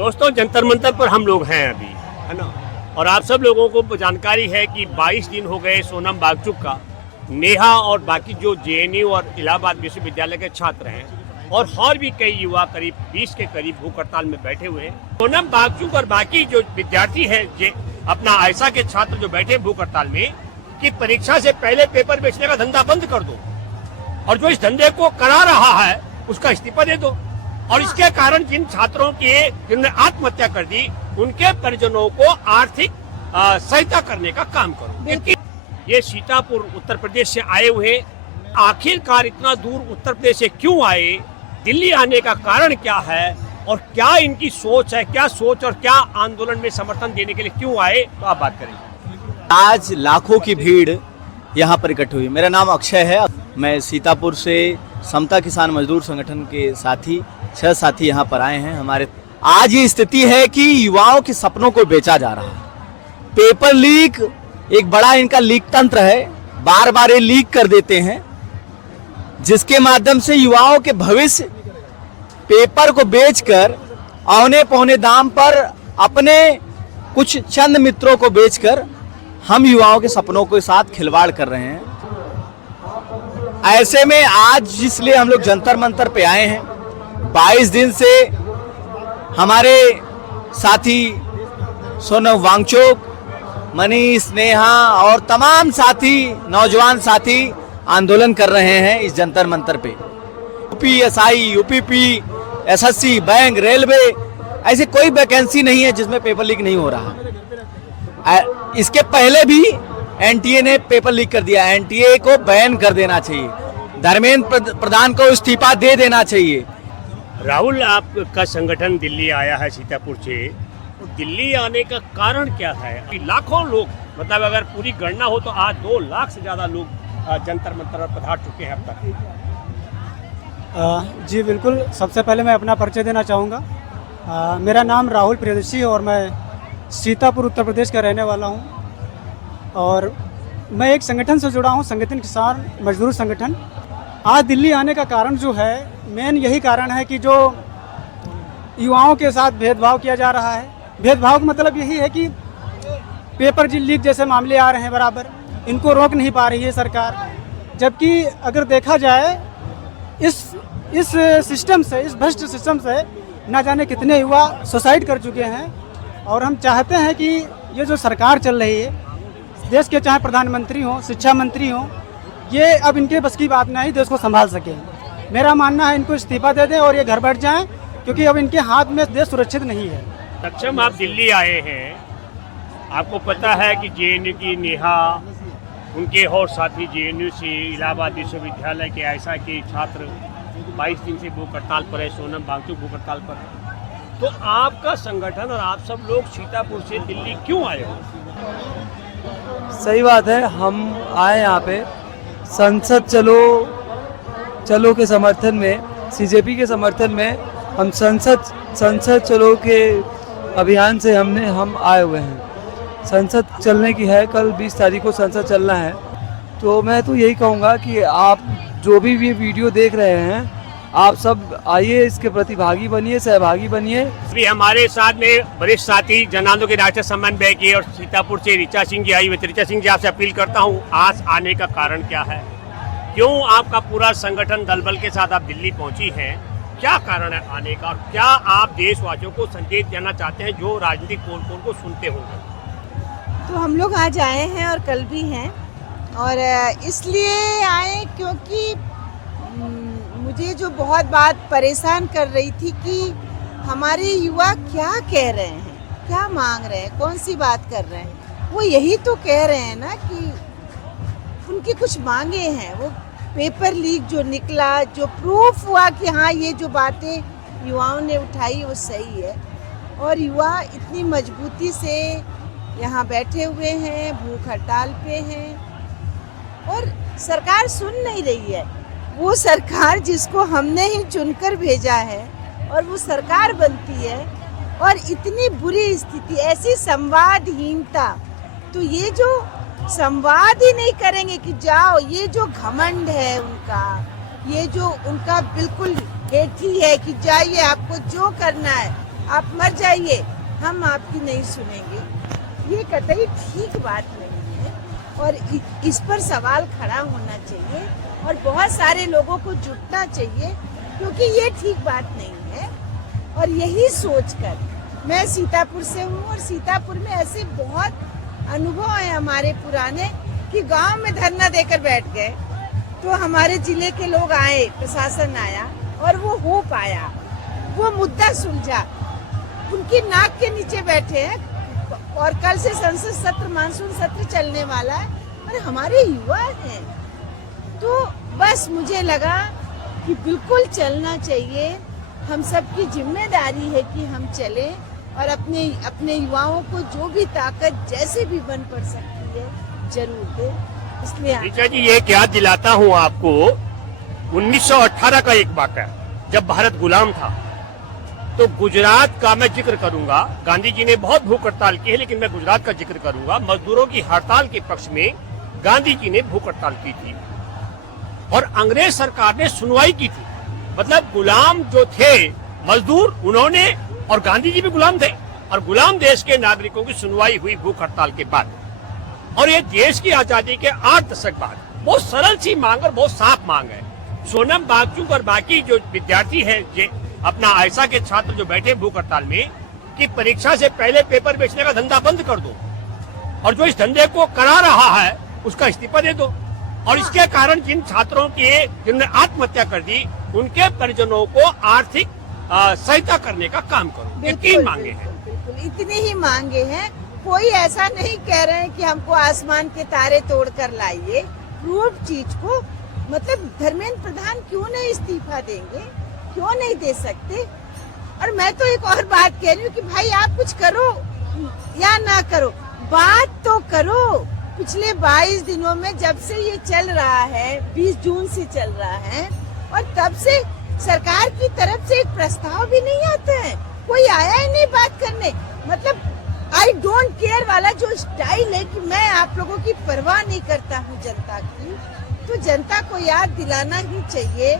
दोस्तों, जंतर मंतर पर हम लोग हैं अभी, है ना। और आप सब लोगों को जानकारी है कि 22 दिन हो गए सोनम वांगचुक का, नेहा और बाकी जो जेएनयू और इलाहाबाद विश्वविद्यालय के छात्र हैं और भी कई युवा करीब 20 के करीब भूख हड़ताल में बैठे हुए हैं। सोनम वांगचुक और बाकी जो विद्यार्थी हैं, अपना आयसा के छात्र जो बैठे भूख हड़ताल में, कि परीक्षा से पहले पेपर बेचने का धंधा बंद कर दो और जो इस धंधे को करा रहा है उसका इस्तीफा दे दो। और इसके कारण जिन छात्रों के जिन्होंने आत्महत्या कर दी, उनके परिजनों को आर्थिक सहायता करने का काम करो। ये सीतापुर उत्तर प्रदेश से आए हुए, आखिरकार इतना दूर उत्तर प्रदेश से क्यों आए, दिल्ली आने का कारण क्या है और क्या इनकी सोच है, क्या सोच और क्या आंदोलन में समर्थन देने के लिए क्यों आए, तो आप बात करेंगे। आज लाखों की भीड़ यहाँ पर इकट्ठी हुई। मेरा नाम अक्षय है, मैं सीतापुर से समता किसान मजदूर संगठन के साथी 6 साथी यहाँ पर आए हैं। हमारे आज ये स्थिति है कि युवाओं के सपनों को बेचा जा रहा है। पेपर लीक एक बड़ा इनका लीक तंत्र है, बार बार ये लीक कर देते हैं, जिसके माध्यम से युवाओं के भविष्य पेपर को बेचकर औने पौने दाम पर अपने कुछ चंद मित्रों को बेचकर हम युवाओं के सपनों के साथ खिलवाड़ कर रहे हैं। ऐसे में आज इसलिए हम लोग जंतर मंतर पे आए हैं। 22 दिन से हमारे साथी सोनम वांगचुक, मनीष, नेहा और तमाम साथी, नौजवान साथी आंदोलन कर रहे हैं इस जंतर मंतर पे। UPSI, UPP, SSC, bank, railway, ऐसे कोई वैकेंसी नहीं है जिसमें पेपर लीक नहीं हो रहा। इसके पहले भी एनटीए ने पेपर लीक कर दिया। एनटीए को बैन कर देना चाहिए, धर्मेंद्र प्रधान को इस्तीफा दे देना चाहिए। राहुल, आपका संगठन दिल्ली आया है सीतापुर से, तो दिल्ली आने का कारण क्या है? लाखों लोग, मतलब अगर पूरी गणना हो तो आज 2 लाख से ज्यादा लोग जंतर मंतर पर पधार चुके हैं अब तक। जी बिल्कुल, सबसे पहले मैं अपना परिचय देना चाहूँगा। मेरा नाम राहुल प्रियदर्शी है और मैं सीतापुर उत्तर प्रदेश का रहने वाला हूँ और मैं एक संगठन से जुड़ा हूँ, संगठन किसान मजदूर संगठन। आज दिल्ली आने का कारण जो है, मेन यही कारण है कि जो युवाओं के साथ भेदभाव किया जा रहा है। भेदभाव का मतलब यही है कि पेपर लीक जैसे मामले आ रहे हैं बराबर, इनको रोक नहीं पा रही है सरकार। जबकि अगर देखा जाए इस सिस्टम से, इस भ्रष्ट सिस्टम से ना जाने कितने युवा सुसाइड कर चुके हैं। और हम चाहते हैं कि ये जो सरकार चल रही है देश के, चाहे प्रधानमंत्री हो, शिक्षा मंत्री हो, ये अब इनके बस की बात नहीं देश को संभाल सके। मेरा मानना है इनको इस्तीफा दे दें और ये घर बैठ जाएं, क्योंकि अब इनके हाथ में देश सुरक्षित नहीं है। सक्षम, आप दिल्ली आए हैं, आपको पता है कि जेएनयू की नेहा, उनके और साथी जेएनयू से इलाहाबाद विश्वविद्यालय के आयसा के छात्र 22 दिन से भूख हड़ताल पर है, सोनम वांगचुक भूख हड़ताल पर। तो आपका संगठन और आप सब लोग सीतापुर से दिल्ली क्यों आए हो? सही बात है, हम आए यहाँ पे संसद चलो के समर्थन में, सीजेपी के समर्थन में। हम संसद चलो के अभियान से हम आए हुए हैं। संसद चलने की है, कल 20 तारीख को संसद चलना है। तो मैं तो यही कहूँगा कि आप जो भी ये वीडियो देख रहे हैं, आप सब आइए, इसके प्रतिभागी बनिए, सहभागी बनिए। अभी हमारे साथ में वरिष्ठ साथी जन आंदोलन के राष्ट्रीय समन्वय की और सीतापुर से ऋचा सिंह जी आई हुई। ऋचा सिंह जी, आपसे अपील करता हूँ, आज आने का कारण क्या है? क्यों आपका पूरा संगठन दल बल के साथ आप दिल्ली पहुंची हैं? क्या कारण है आने का और क्या आप देशवासियों को संदेश देना चाहते हैं जो राजनीतिक पोल को सुनते होंगे? तो हम लोग आज आए हैं और कल भी हैं, और इसलिए आए क्योंकि मुझे जो बहुत बात परेशान कर रही थी कि हमारे युवा क्या कह रहे हैं, क्या मांग रहे हैं, कौन सी बात कर रहे हैं। वो यही तो कह रहे हैं ना कि उनकी कुछ मांगे हैं। वो पेपर लीक जो निकला, जो प्रूफ हुआ कि हाँ ये जो बातें युवाओं ने उठाई वो सही है, और युवा इतनी मजबूती से यहाँ बैठे हुए हैं, भूख हड़ताल पे हैं और सरकार सुन नहीं रही है। वो सरकार जिसको हमने ही चुनकर भेजा है और वो सरकार बनती है, और इतनी बुरी स्थिति, ऐसी संवादहीनता। तो ये जो संवाद ही नहीं करेंगे कि जाओ, ये जो घमंड है उनका, ये जो उनका बिल्कुल हेठी है कि जाइए, आपको जो करना है आप मर जाइए, हम आपकी नहीं सुनेंगे, ये कतई ठीक बात नहीं है। और इस पर सवाल खड़ा होना चाहिए और बहुत सारे लोगों को जुटना चाहिए, क्योंकि ये ठीक बात नहीं है। और यही सोचकर मैं सीतापुर से हूँ, और सीतापुर में ऐसे बहुत अनुभव हैं हमारे पुराने कि गांव में धरना देकर बैठ गए तो हमारे जिले के लोग आए, प्रशासन आया और वो हो पाया, वो मुद्दा सुलझा। उनकी नाक के नीचे बैठे हैं और कल से संसद सत्र, मानसून सत्र चलने वाला है और हमारे युवा हैं। तो बस मुझे लगा कि बिल्कुल चलना चाहिए, हम सबकी जिम्मेदारी है कि हम चलें और अपने युवाओं को जो भी ताकत जैसे भी बन पड़ सकती है जरूर दे। इसलिए ऋचा जी, ये क्या दिलाता हूँ आपको, 1918 का एक वाक़या, जब भारत गुलाम था, तो गुजरात का मैं जिक्र करूंगा। गांधी जी ने बहुत भूख हड़ताल की है, लेकिन मैं गुजरात का जिक्र करूंगा। मजदूरों की हड़ताल के पक्ष में गांधी जी ने भूख हड़ताल की थी और अंग्रेज सरकार ने सुनवाई की थी। मतलब गुलाम जो थे मजदूर, उन्होंने, और गांधी जी भी गुलाम थे, और गुलाम देश के नागरिकों की सुनवाई हुई भूख हड़ताल के बाद। और ये देश की आजादी के 8 दशक बाद बहुत सरल सी मांग और बहुत साफ मांग है। सोनम वांगचुक और बाकी जो विद्यार्थी हैं, अपना आयसा के छात्र जो बैठे भूख हड़ताल में, कि परीक्षा से पहले पेपर बेचने का धंधा बंद कर दो और जो इस धंधे को करा रहा है उसका इस्तीफा दे दो। और इसके कारण जिन छात्रों के जिन्होंने आत्महत्या कर दी, उनके परिजनों को आर्थिक सहायता करने का काम करो। ये 3 मांगे हैं। बिल्कुल इतनी ही मांगे हैं। कोई ऐसा नहीं कह रहे हैं कि हमको आसमान के तारे तोड़कर लाइए। रूट चीज को, मतलब धर्मेंद्र प्रधान क्यों नहीं इस्तीफा देंगे, क्यों नहीं दे सकते? और मैं तो एक और बात कह रही हूँ कि भाई आप कुछ करो या ना करो, बात तो करो। पिछले 22 दिनों में जब से ये चल रहा है, 20 जून से चल रहा है, और तब से सरकार की तरफ से एक प्रस्ताव भी नहीं आता है, कोई आया ही नहीं बात करने। मतलब आई डोंट केयर वाला जो स्टाइल है कि मैं आप लोगों की परवाह नहीं करता हूँ जनता की, तो जनता को याद दिलाना ही चाहिए,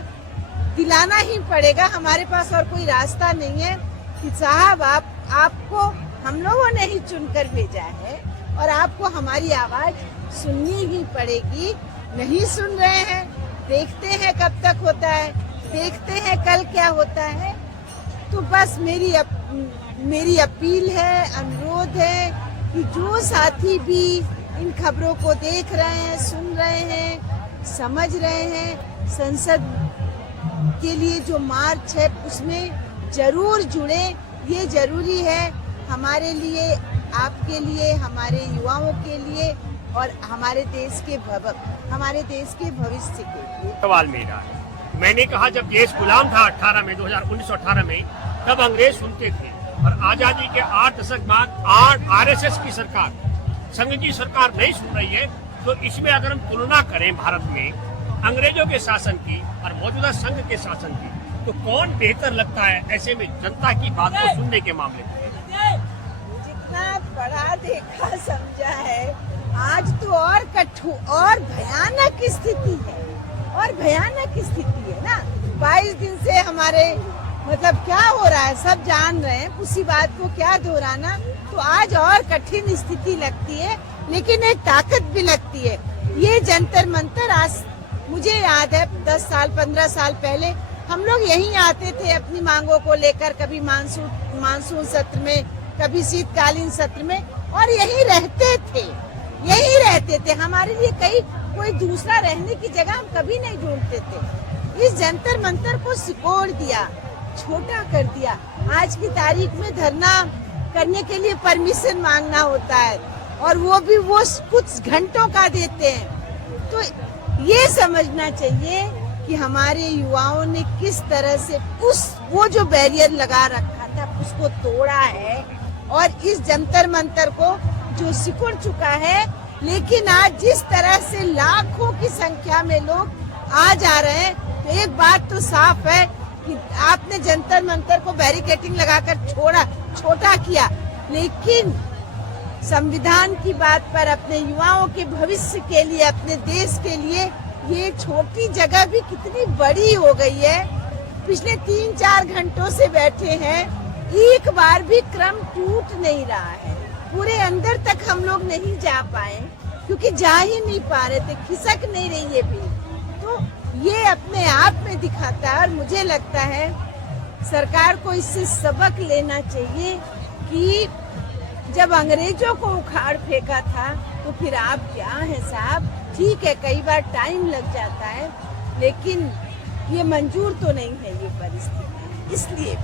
दिलाना ही पड़ेगा। हमारे पास और कोई रास्ता नहीं है कि साहब आपको हम लोगों ने ही चुनकर भेजा है और आपको हमारी आवाज सुननी ही पड़ेगी। नहीं सुन रहे हैं, देखते हैं कब तक होता है, देखते हैं कल क्या होता है। तो बस मेरी अपील है, अनुरोध है कि जो साथी भी इन खबरों को देख रहे हैं, सुन रहे हैं, समझ रहे हैं, संसद के लिए जो मार्च है उसमें जरूर जुड़े। ये जरूरी है हमारे लिए, आपके लिए, हमारे युवाओं के लिए और हमारे देश के भविष्य के लिए। सवाल मेरा है, मैंने कहा जब देश गुलाम था 1918 में, तब अंग्रेज सुनते थे, और आजादी के 8 दशक बाद आरएसएस की सरकार, संघ की सरकार नहीं सुन रही है। तो इसमें अगर हम तुलना करें भारत में अंग्रेजों के शासन की और मौजूदा संघ के शासन की, तो कौन बेहतर लगता है ऐसे में जनता की बात को सुनने के मामले में? जितना पढ़ा देखा समझा है, आज तो और कठोर और भयानक स्थिति है, और भयानक स्थिति है ना। 22 दिन से हमारे मतलब क्या हो रहा है सब जान रहे हैं, उसी बात को क्या दोहराना। तो आज और कठिन स्थिति लगती है, लेकिन एक ताकत भी लगती है। ये जंतर मंतर, आज मुझे याद है 10 साल 15 साल पहले हम लोग यहीं आते थे अपनी मांगों को लेकर, कभी मानसून सत्र में, कभी शीतकालीन सत्र में, और यहीं रहते थे। हमारे लिए कोई दूसरा रहने की जगह हम कभी नहीं ढूंढते थे। इस जंतर मंतर को सिकोड़ दिया, छोटा कर दिया। आज की तारीख में धरना करने के लिए परमिशन मांगना होता है, और वो भी वो कुछ घंटों का देते हैं। तो ये समझना चाहिए कि हमारे युवाओं ने किस तरह से वो जो बैरियर लगा रखा था उसको तोड़ा है, और इस जंतर मंतर को जो सिकुड़ चुका है। लेकिन आज जिस तरह से लाखों की संख्या में लोग आ जा रहे हैं, तो एक बात तो साफ है कि आपने जंतर मंतर को बैरिकेडिंग लगाकर छोटा किया, लेकिन संविधान की बात पर, अपने युवाओं के भविष्य के लिए, अपने देश के लिए ये छोटी जगह भी कितनी बड़ी हो गई है। पिछले 3-4 घंटों से बैठे हैं, एक बार भी क्रम टूट नहीं रहा है। पूरे अंदर तक हम लोग नहीं जा पाए क्योंकि जा ही नहीं पा रहे थे, खिसक नहीं रही है भी। तो ये अपने आप में दिखाता है और मुझे लगता है सरकार को इससे सबक लेना चाहिए कि जब अंग्रेजों को उखाड़ फेंका था तो फिर आप क्या हैं साहब। ठीक है, कई बार टाइम लग जाता है, लेकिन ये मंजूर तो नहीं है ये परिस्थिति, इसलिए